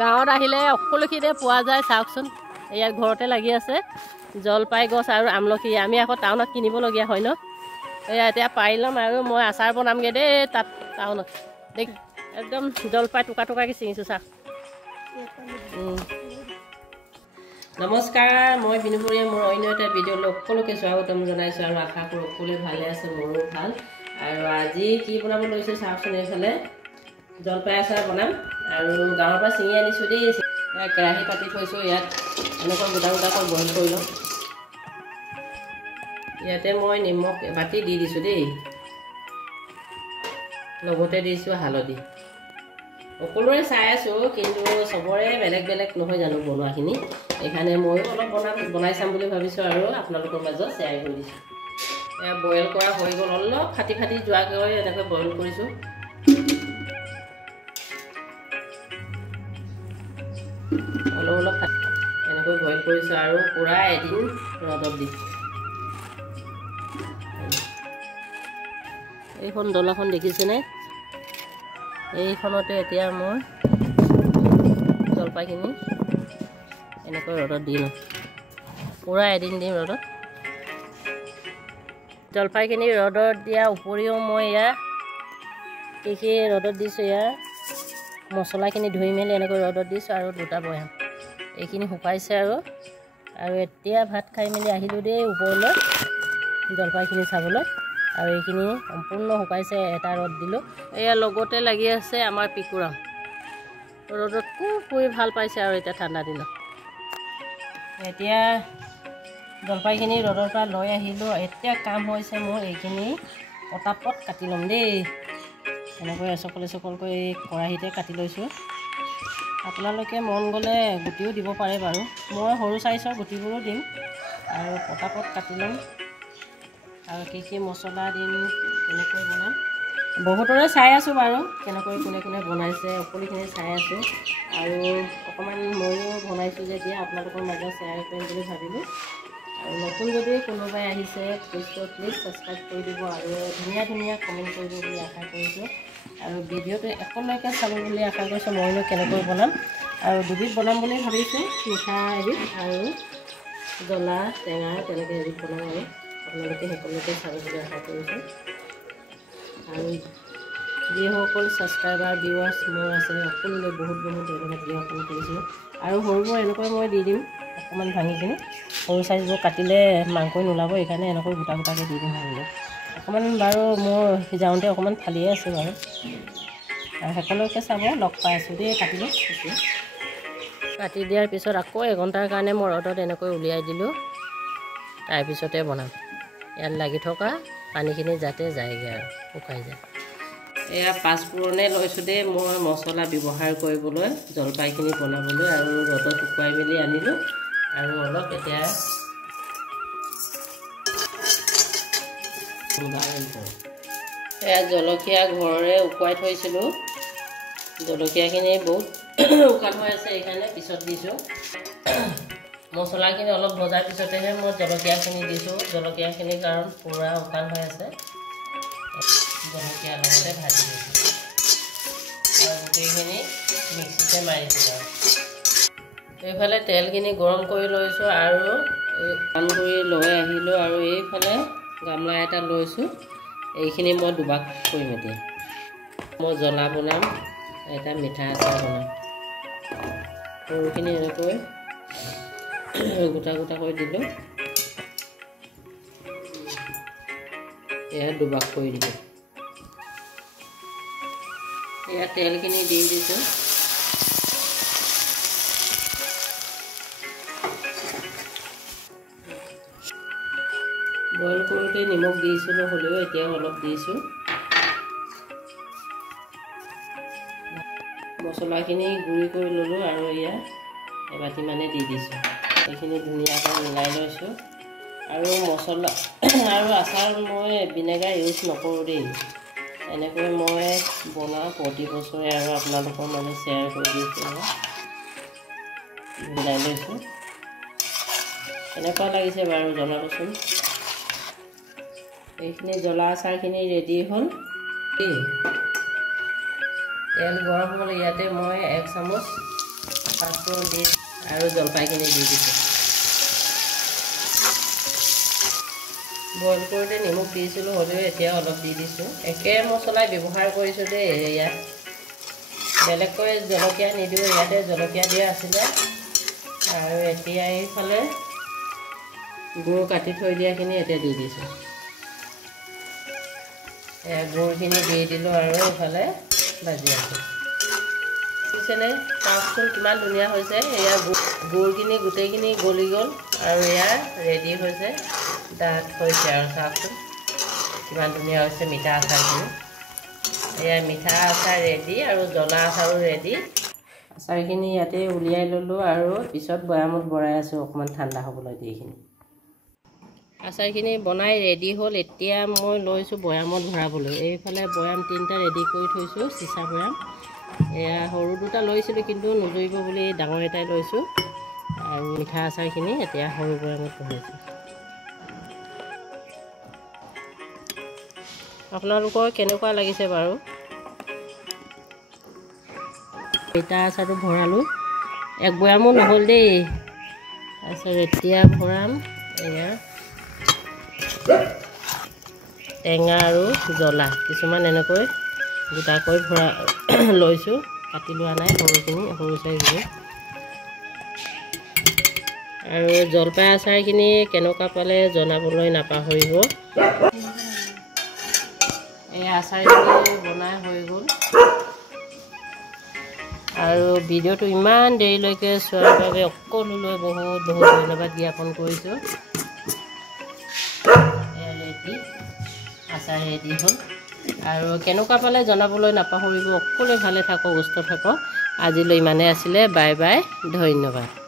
গাঁৱত আহিলে সকলোখিনিতে পোৱা যায় চাওকচোন ইয়াত ঘৰতে লাগি আছে জলপাই গছ আৰু আমলখি আমি আকৌ টাউনত কিনিবলগীয়া হয় ন এয়া এতিয়া পাৰি ল'ম আৰু মই আচাৰ বনামগৈ দেই তাত টাউনত দেখ একদম জলপাই টুকা টুকাকৈ ছিঙিছোঁ চাওক নমস্কাৰ মই বিনুপুৰীয়া মোৰ অন্য এটা ভিডিঅ'লৈ সকলোকে স্বাগতম জনাইছোঁ আৰু আশা কৰোঁ সকলোৱে ভালে আছে মোৰো ভাল আৰু আজি কি বনাব লৈছোঁ চাওকচোন এইফালে জলপাই আচাৰ বনাম আৰু গাঁৱৰ পৰা ছিঙি আনিছোঁ দেই কেৰাহী পাতি থৈছোঁ ইয়াত এনেকৈ গোটা গোটাকৈ বইল কৰি লওঁ ইয়াতে মই নিমখ বাতি দি দিছোঁ দেই লগতে দিছোঁ হালধি সকলোৰে চাই আছোঁ কিন্তু চবৰে বেলেগ বেলেগ নহয় জানো বনোৱাখিনি এইখানে ময়ো অলপ বনাই চাম বুলি ভাবিছোঁ আৰু আপোনালোকৰ মাজত শ্বেয়াৰ কৰি দিছোঁ এয়া বইল কৰা হৈ গ'ল অলপ ফাটি ফাটি যোৱাকৈ এনেকৈ বইল কৰিছোঁ অলপ অলপ এনেকৈ বইল কৰিছোঁ আৰু পূৰা এদিন ৰ'দত দিছোঁ এইখন ডলাখন দেখিছেনে এইখনতে এতিয়া মই জলপাইখিনি এনেকৈ ৰ'দত দি লওঁ পূৰা এদিন দিম ৰ'দত জলপাইখিনি ৰ'দত দিয়া উপৰিও মই ইয়াত কি ৰ'দত দিছোঁ ইয়াত মছলাখিনি ধুই মেলি এনেকৈ ৰ'দত দিছোঁ আৰু দুটা বৈয়াম এইখিনি শুকাইছে আৰু এতিয়া ভাত খাই মেলি আহিলোঁ দেই ওপৰলৈ জলপাইখিনি চাবলৈ আৰু এইখিনি সম্পূৰ্ণ শুকাইছে এটা ৰ'দ দিলোঁ এয়া লগতে লাগি আছে আমাৰ পিকুৰাম ৰ'দত পুৰি ভাল পাইছে আৰু এতিয়া ঠাণ্ডা দিনত এতিয়া জলপাইখিনি ৰ'দৰ পৰা লৈ আহিলোঁ এতিয়া কাম হৈছে মোৰ এইখিনি পটাপট কাটি ল'ম দেই এনেকৈ এচকল এচকলকৈ কেৰাহীতে কাটি লৈছোঁ আপোনালোকে মন গ'লে গুটিও দিব পাৰে বাৰু মই সৰু চাইজৰ গুটিবোৰো দিম আৰু পটাপট কাটি ল'ম আৰু কি মছলা দিম কেনেকৈ বনাম বহুতৰে চাই আছোঁ বাৰু কেনেকৈ কোনে কোনে বনাইছে সকলোখিনি চাই আছোঁ আৰু অকণমান ময়ো বনাইছোঁ যেতিয়া আপোনালোকৰ মাজত শ্বেয়াৰ কৰিম বুলি ভাবিলোঁ আৰু নতুন যদি কোনোবাই আহিছে প্লিজ ছাবস্ক্ৰাইব কৰি দিব আৰু ধুনীয়া ধুনীয়া কমেণ্ট কৰিব বুলি আশা কৰিছোঁ আৰু ভিডিঅ'টো একেলগে চাব বুলি আশা কৰিছোঁ মইনো কেনেকৈ বনাম আৰু দুবিধ বনাম বুলি ভাবিছোঁ মিঠা এবিধ আৰু জ্বলা টেঙা তেনেকৈ এবিধ বনাম আৰু আপোনালোকে সকলোকে চাব বুলি আশা কৰিছোঁ আৰু যিসকল ছাবস্ক্ৰাইবাৰ ভিউৱাৰ্ছ মোৰ আছে সকলোলৈ বহুত বহুত ধন্যবাদ জ্ঞাপন কৰিছোঁ আৰু সৰুবোৰ এনেকৈ মই দি দিম অকণমান ভাঙি কিনি সৰু চাইজবোৰ কাটিলে মাংসই নোলাব সেইকাৰণে এনেকৈ গোটা গোটাকৈ দি দিম ভাঙিলে অকণমান বাৰু মোৰ সিজাওঁতে অকণমান ফালিয়ে আছে বাৰু আৰু সকলোকে চাব লগ পাই আছোঁ দেই কাটিলোঁ কাটি দিয়াৰ পিছত আকৌ এঘণ্টাৰ কাৰণে মই ৰ'দত এনেকৈ উলিয়াই দিলোঁ তাৰপিছতে বনাম ইয়াত লাগি থকা পানীখিনি যাতে যায়গৈ আৰু শুকাই যায় এয়া পাঁচফোৰণে লৈছোঁ দেই মই মছলা ব্যৱহাৰ কৰিবলৈ জলপাইখিনি বনাবলৈ আৰু ৰ'দত শুকুৱাই মেলি আনিলোঁ আৰু অলপ এতিয়া এয়া জলকীয়া ঘৰৰে শুকুৱাই থৈছিলোঁ জলকীয়াখিনি বহুত শুকান হৈ আছে সেইকাৰণে পিছত দিছোঁ মছলাখিনি অলপ ভজাৰ পিছতেহে মই জলকীয়াখিনি দিছোঁ জলকীয়াখিনি কাৰণ পূৰা শুকান হৈ আছে জলকীয়াৰ লগতে ভাজি দিছোঁ আৰু গোটেইখিনি মিক্সিতে মাৰিছোঁ আৰু এইফালে তেলখিনি গৰম কৰি লৈছোঁ আৰু গৰম কৰি লৈ আহিলোঁ আৰু এইফালে গামলা এটা লৈছোঁ এইখিনি মই দুভাগ কৰিম এতিয়া মই জ্বলা বনাম এটা মিঠা আচাৰ বনাম সৰুখিনি এনেকৈ গোটা গোটাকৈ দিলোঁ এয়া দুভাগ কৰি দিলোঁ এয়া তেলখিনি দি দিছোঁ বইল কৰোঁতে নিমখ দিছিলোঁ হ'লেও এতিয়া অলপ দিছোঁ মছলাখিনি গুড়ি কৰি ল'লোঁ আৰু এয়া এবাটিমানে দি দিছোঁ এইখিনি ধুনীয়াকৈ মিলাই লৈছোঁ আৰু মছলা আৰু আচাৰ মই ভিনেগাৰ ইউজ নকৰোঁ দেই এনেকৈ মই বনাওঁ প্ৰতি বছৰে আৰু আপোনালোকৰ মাজত শ্বেয়াৰ কৰি দিছোঁ মিলাই লৈছোঁ কেনেকুৱা লাগিছে বাৰু জনাবচোন এইখিনি জ্বলা আচাৰখিনি ৰেডি হ'ল তেল গৰম হ'ল ইয়াতে মই 1 চামুচ পাঁচফোৰণ দি আৰু জলফাইখিনি দি দিছোঁ। বইল কৰোঁতে নিমখ দিছিলোঁ, হ'লেও এতিয়া অলপ দি দিছোঁ। একে মছলাই ব্যৱহাৰ কৰিছোঁ দেই। ইয়াত বেলেগকৈ জলকীয়া নিদিওঁ, ইয়াতে জলকীয়া দিয়া আছিলে। আৰু এতিয়া এইফালে গুড় কাটি থৈ দিয়াখিনি এতিয়া দি দিছোঁ। গুড়খিনি দি দিলোঁ আৰু এইফালে ভাজি আছোঁ। বুজিছেনে? চাওকচোন কিমান ধুনীয়া হৈছে। এয়া গুড়খিনি গোটেইখিনি গলি গ'ল আৰু এয়া ৰেডি হৈছে, ডাঠ হৈছে আৰু চাওকচোন কিমান ধুনীয়া হৈছে মিঠা আচাৰখিনি। এয়া মিঠা আচাৰ ৰেডি আৰু জ্বলা আচাৰো ৰেডি। আচাৰখিনি ইয়াতে উলিয়াই ল'লোঁ আৰু পিছত বৈয়ামত ভৰাই আছোঁ অকণমান ঠাণ্ডা হ'বলৈ দি। এইখিনি আচাৰখিনি বনাই ৰেডি হ'ল। এতিয়া মই লৈছোঁ বৈয়ামত ভৰাবলৈ। এইফালে বৈয়াম 3টা ৰেডি কৰি থৈছোঁ, চিচা বৈয়াম। এয়া সৰু 2টা লৈছিলোঁ কিন্তু নুজুৰিব বুলি ডাঙৰ এটাই লৈছোঁ। আৰু মিঠা আচাৰখিনি এতিয়া সৰু বৈয়ামত ভৰাইছোঁ। আপোনালোকৰ কেনেকুৱা লাগিছে বাৰু? মিঠা আচাৰটো ভৰালোঁ, এক বৈয়ামো নহ'ল দেই। তাৰপিছত এতিয়া ভৰাম এয়া টেঙা আৰু জ্বলা কিছুমান এনেকৈ গোটাকৈ লৈছোঁ, কাটি লোৱা নাই সৰুখিনি, সৰু চাইজবোৰ। আৰু জলফাই আচাৰখিনি কেনেকুৱা পালে জনাবলৈ নাপাহৰিব। এই আচাৰখিনি বনাই হৈ গ'ল। আৰু ভিডিঅ'টো ইমান দেৰিলৈকে চোৱাৰ বাবে সকলোলৈ বহুত বহুত ধন্যবাদ জ্ঞাপন কৰিছোঁ। ৰেডি, আচাৰ ৰেডি হ'ল। আৰু কেনেকুৱা পালে জনাবলৈ নাপাহৰিব। সকলোৱে ভালে থাকক, সুস্থ থাকক। আজিলৈ ইমানেই আছিলে। বাই বাই, ধন্যবাদ।